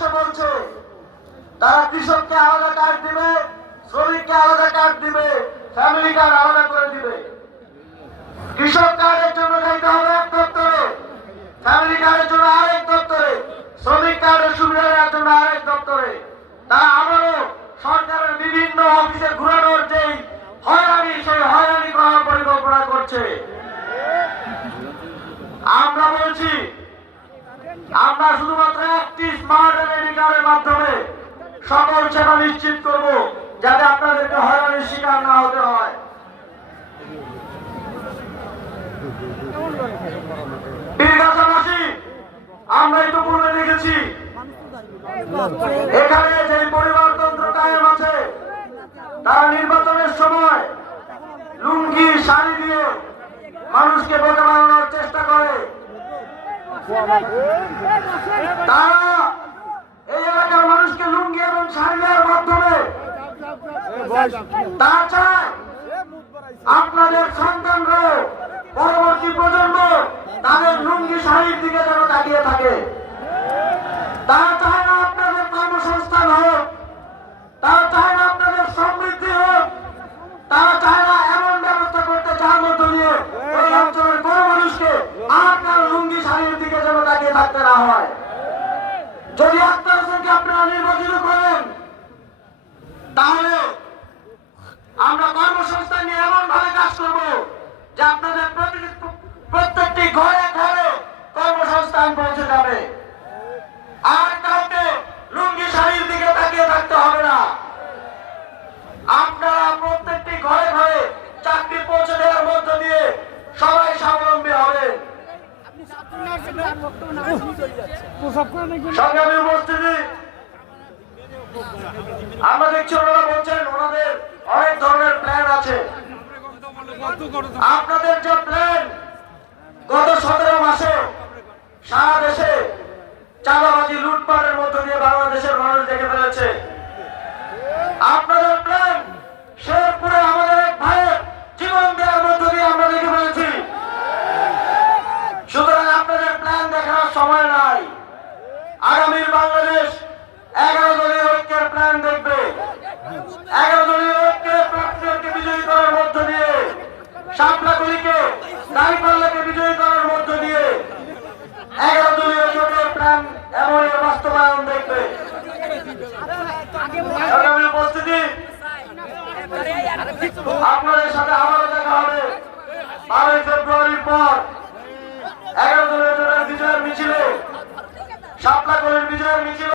বসে বলছে তারা কৃষককে আলাদা কার্ড দিবে, শ্রমিককে আলাদা কার্ড দিবে, ফ্যামিলি কার্ড আলাদা করে দিবে। কৃষক কার্ডের জন্য যাইতে হবে এক দপ্তরে, ফ্যামিলি কার্ডের জন্য আরেক দপ্তরে, শ্রমিক কার্ডের সুবিধা দেওয়ার জন্য আরেক দপ্তরে। তারা আবারও সরকারের বিভিন্ন অফিসে ঘুরানোর যেই হয়রানি, সেই হয়রানি করার পরিকল্পনা করছে। আমরা বলছি আমরা শুধুমাত্র একটি স্মার্ট আইডি কার্ডের মাধ্যমে সকল সেবা নিশ্চিত করব, যাতে আপনাদেরকে হয়রানির শিকার না হতে হয়। পীরগাছাবাসী, আমরা ইতিপূর্বে দেখেছি এখানে যে পরিবারতন্ত্র কায়েম আছে, তারা নির্বাচনের সময় লুঙ্গি শাড়ি দিয়ে মানুষকে বোকা বানানোর চেষ্টা করে। তারা এই এলাকার মানুষকে লুঙ্গি এবং শাড়ি দেওয়ার মাধ্যমে তারা চায় আপনাদের সন্তানরা, পরবর্তী প্রজন্ম তাদের লুঙ্গি শাড়ির দিকে যেন তাকিয়ে থাকে। তারা চায় না আপনাদের কর্মসংস্থান হোক, তারা চায় না আপনাদের সমৃদ্ধি হোক, তারা চায় না এমন ব্যবস্থা করতে যার মধ্য দিয়ে ওই অঞ্চলের কোনো মানুষকে আপনার লুঙ্গি শাড়ির দিকে যেন তাকিয়ে থাকতে না হয়। যদি আক্তার হোসেনকে আপনারা নির্বাচিত করেন, তাহলে আমরা কর্মসংস্থান নিয়ে এমন ভাবে কাজ করবো যে আপনাদের প্রত্যেকটি ঘরে ঘরে কর্মসংস্থান পৌঁছে যাবে। আর কাউকে লুঙ্গি শাড়ির দিকে তাকিয়ে থাকতে হবে না। আপনারা প্রত্যেকটি ঘরে ঘরে চাকরি পৌঁছে দেওয়ার মধ্য দিয়ে সবাই স্বাবলম্বী হবেন। সংগ্রামী উপস্থিতি, আমরা দেখছি ওনারা বলছেন ওনাদের অনেক ধরনের প্ল্যান আছে। আপনাদের যে প্ল্যান, গত 17 মাসে সারা দেশে চাঁদাবাজি লুটপাটের মধ্য দিয়ে বাংলাদেশের মানুষ দেখে ফেলেছে। আপনাদের প্ল্যান শেরপুরে আমাদের এক ভাইয়ের জীবন দেওয়ার মধ্য দিয়ে আমরা দেখে ফেলেছি। সুতরাং আপনাদের প্ল্যান দেখার সময় নাই। আগামীর বাংলাদেশ 11 দলীয় ঐক্যের প্ল্যান দেখবে। 11 দলীয় ঐক্যের প্রার্থীদেরকে বিজয়ী করার মধ্য দিয়ে, শাপলাকলিকে দাঁড়িপাল্লাকে বিজয়ী করার মধ্য দিয়ে 11 দলীয় জোটের প্ল্যান এমন বাস্তবায়ন